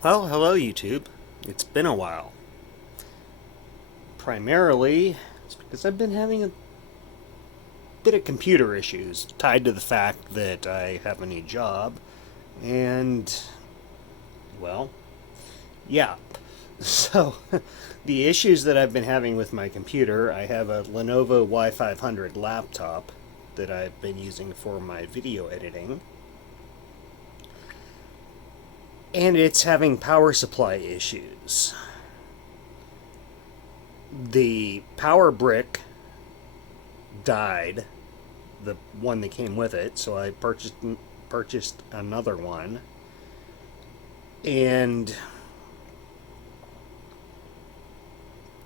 Well, hello YouTube. It's been a while. Primarily, it's because I've been having a bit of computer issues tied to the fact that I have a new job. And, well, yeah. So, the issues that I've been having with my computer, I have a Lenovo Y500 laptop that I've been using for my video editing. And it's having power supply issues. The power brick died, the one that came with it, so I purchased another one, and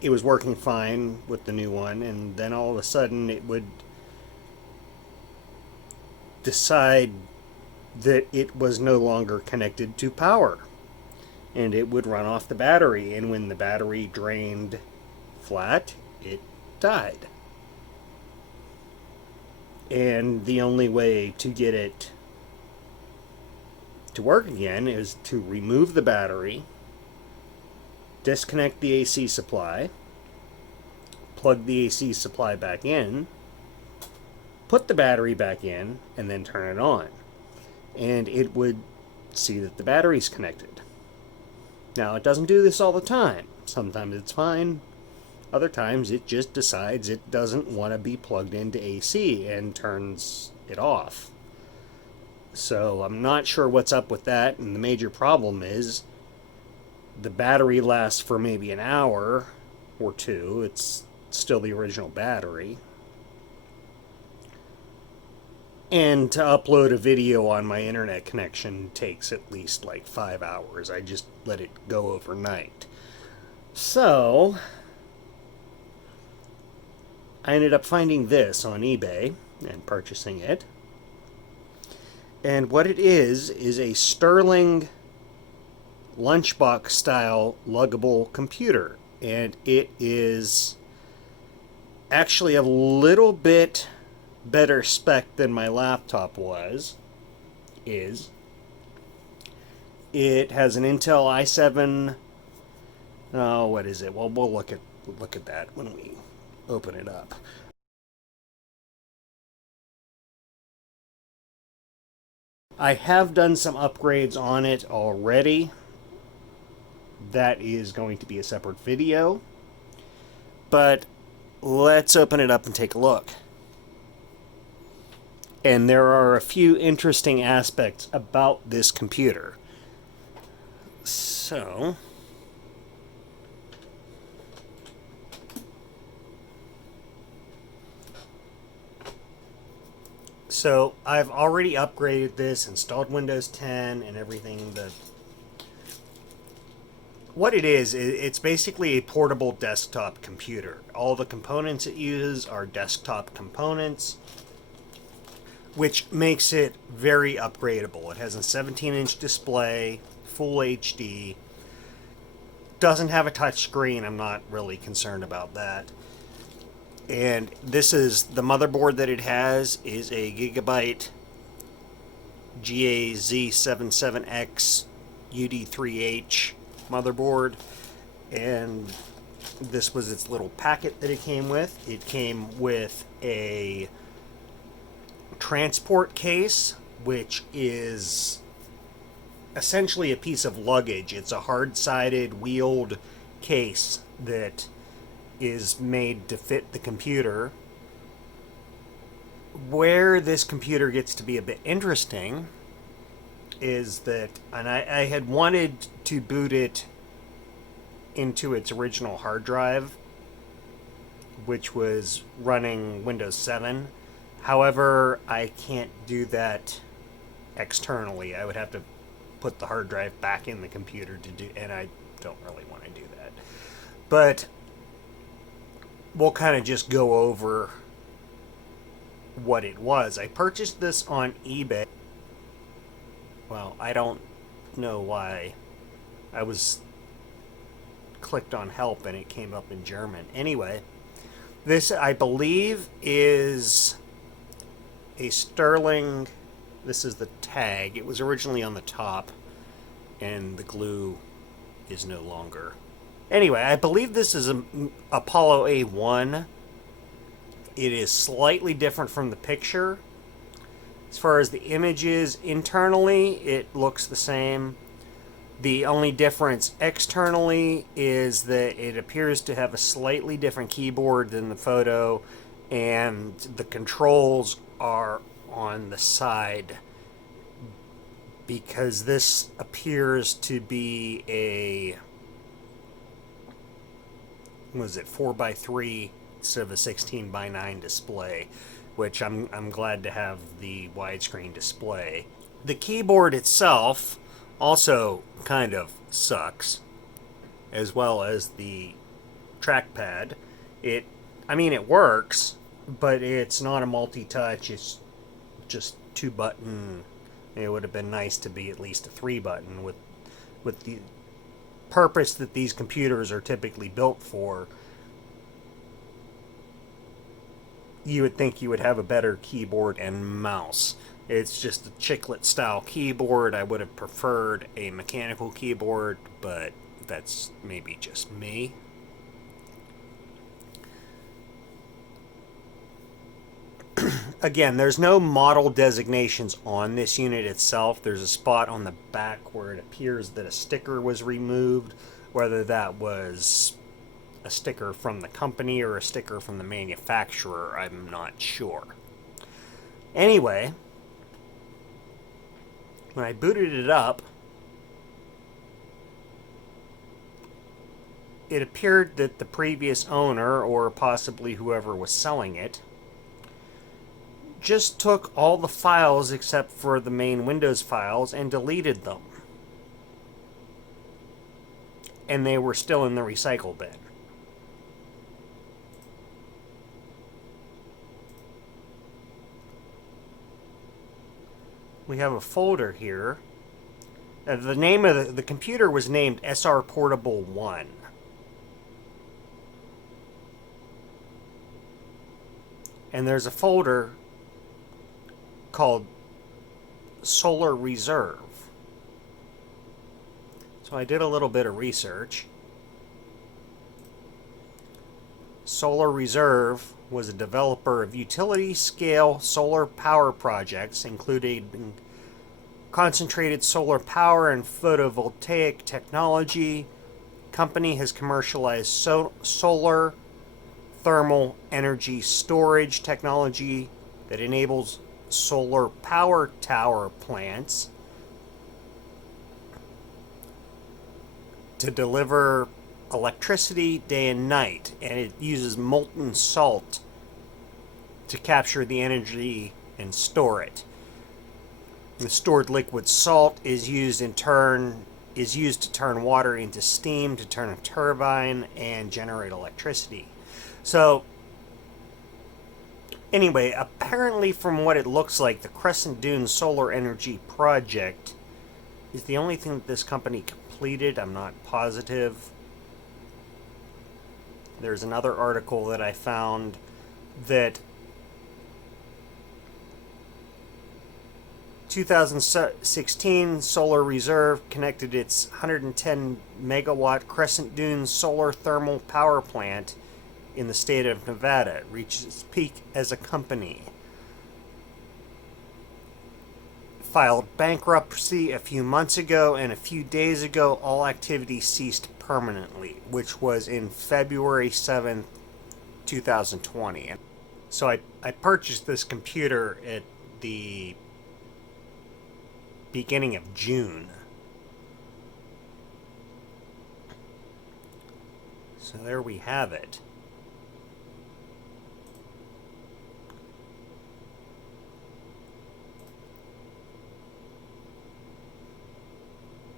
it was working fine with the new one, and then all of a sudden it would decide that it was no longer connected to power, and it would run off the battery, and when the battery drained flat, it died. And the only way to get it to work again is to remove the battery, disconnect the AC supply, plug the AC supply back in, put the battery back in, and then turn it on. And it would see that the battery's connected. Now, it doesn't do this all the time. Sometimes it's fine. Other times it just decides it doesn't want to be plugged into AC and turns it off. So I'm not sure what's up with that, and the major problem is the battery lasts for maybe an hour or two. It's still the original battery. And to upload a video on my internet connection takes at least like 5 hours. I just let it go overnight. So I ended up finding this on eBay and purchasing it. And what it is a Sterling lunchbox style luggable computer. And it is actually a little bit better spec than my laptop is. It has an Intel i7. Oh, what is it? Well, we'll look at that when we open it up. I have done some upgrades on it already. That is going to be a separate video. But let's open it up and take a look. And there are a few interesting aspects about this computer. So I've already upgraded this, installed Windows 10 and everything. What it is, it's basically a portable desktop computer. All the components it uses are desktop components, which makes it very upgradable. It has a 17-inch display, full HD, doesn't have a touch screen. I'm not really concerned about that. And this is the motherboard that it has is a Gigabyte GAZ77X UD3H motherboard, and this was its little packet that it came with. It came with a transport case, which is essentially a piece of luggage. It's a hard-sided wheeled case that is made to fit the computer. Where this computer gets to be a bit interesting is that, and I had wanted to boot it into its original hard drive, which was running Windows 7. However, I can't do that externally. I would have to put the hard drive back in the computer to do, and I don't really want to do that. But we'll kind of just go over what it was. I purchased this on eBay. Well, I don't know why. I was clicked on help and it came up in German. Anyway, this I believe is a Sterling. This is the tag. It was originally on the top, and the glue is no longer. Anyway, I believe this is a Apollo A1. It is slightly different from the picture. As far as the images internally, it looks the same. The only difference externally is that it appears to have a slightly different keyboard than the photo, and the controls are on the side, because this appears to be a, was it 4:3 instead of a 16:9 display, which I'm glad to have the widescreen display. The keyboard itself also kind of sucks, as well as the trackpad. It works, but it's not a multi-touch. It's just 2-button. It would have been nice to be at least a 3-button with the purpose that these computers are typically built for. You would think you would have a better keyboard and mouse. It's just a chiclet style keyboard. I would have preferred a mechanical keyboard, but that's maybe just me. Again, there's no model designations on this unit itself. There's a spot on the back where it appears that a sticker was removed, whether that was a sticker from the company or a sticker from the manufacturer, I'm not sure. Anyway, when I booted it up, it appeared that the previous owner, or possibly whoever was selling it, just took all the files except for the main Windows files and deleted them. And they were still in the recycle bin. We have a folder here. The name of the computer was named SR Portable 1. And there's a folder called SolarReserve. So I did a little bit of research. SolarReserve was a developer of utility-scale solar power projects, including concentrated solar power and photovoltaic technology. Company has commercialized solar thermal energy storage technology that enables solar power tower plants to deliver electricity day and night, and it uses molten salt to capture the energy and store it. The stored liquid salt is used to turn water into steam, to turn a turbine and generate electricity. So anyway, apparently from what it looks like, the Crescent Dune Solar Energy Project is the only thing that this company completed. I'm not positive. There's another article that I found that 2016 SolarReserve connected its 110 megawatt Crescent Dune solar thermal power plant in the state of Nevada. It reached its peak as a company. Filed bankruptcy a few months ago, and a few days ago all activity ceased permanently, which was in February 7th, 2020. So I purchased this computer at the beginning of June. So there we have it.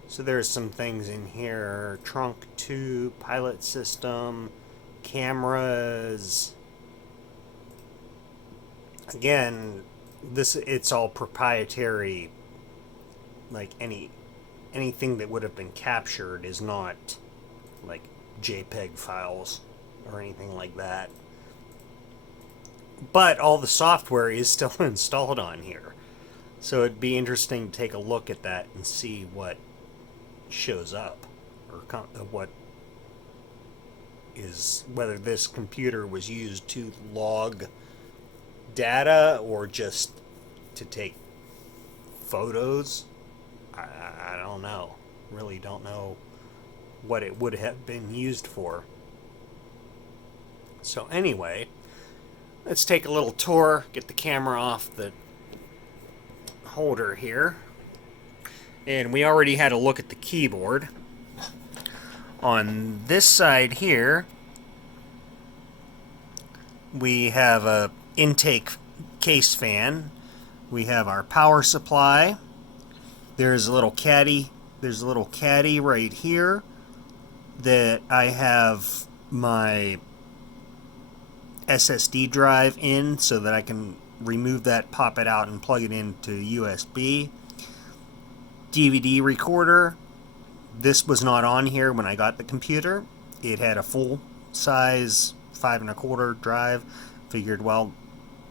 So there's some things in here: trunk tube, pilot system, cameras. Again, it's all proprietary. Like anything that would have been captured is not like JPEG files or anything like that. But all the software is still installed on here. So it'd be interesting to take a look at that and see what shows up, or what is, whether this computer was used to log data or just to take photos. I don't know. Really don't know what it would have been used for. So anyway, let's take a little tour, get the camera off the holder here. And we already had a look at the keyboard. On this side here, we have a intake case fan. We have our power supply. There's a little caddy. There's a little caddy right here that I have my SSD drive in so that I can remove that, pop it out, and plug it into USB. DVD recorder. This was not on here when I got the computer. It had a full size 5 1/4 drive. Figured, well,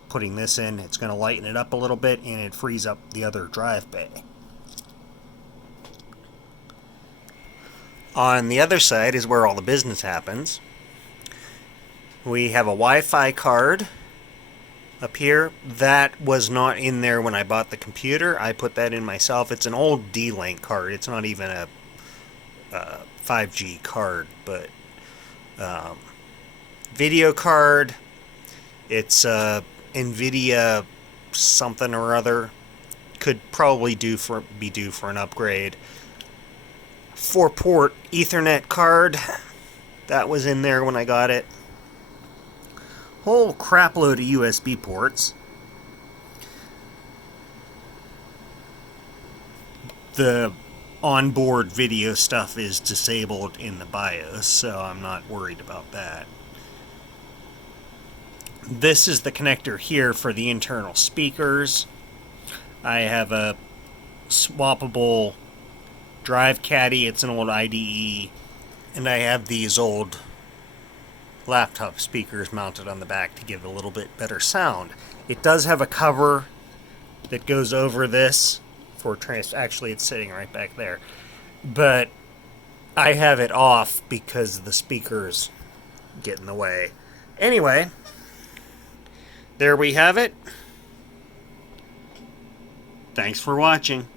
putting this in, it's going to lighten it up a little bit and it frees up the other drive bay. On the other side is where all the business happens. We have a Wi-Fi card up here. That was not in there when I bought the computer. I put that in myself. It's an old D-Link card. It's not even a 5G card, but video card. It's NVIDIA something or other. Could probably be due for an upgrade. 4-port Ethernet card. That was in there when I got it. Whole crap load of USB ports. The onboard video stuff is disabled in the BIOS, so I'm not worried about that. This is the connector here for the internal speakers. I have a swappable drive caddy. It's an old IDE, and I have these old laptop speakers mounted on the back to give a little bit better sound. It does have a cover that goes over this for actually it's sitting right back there, but I have it off because the speakers get in the way. Anyway, there we have it. Thanks for watching.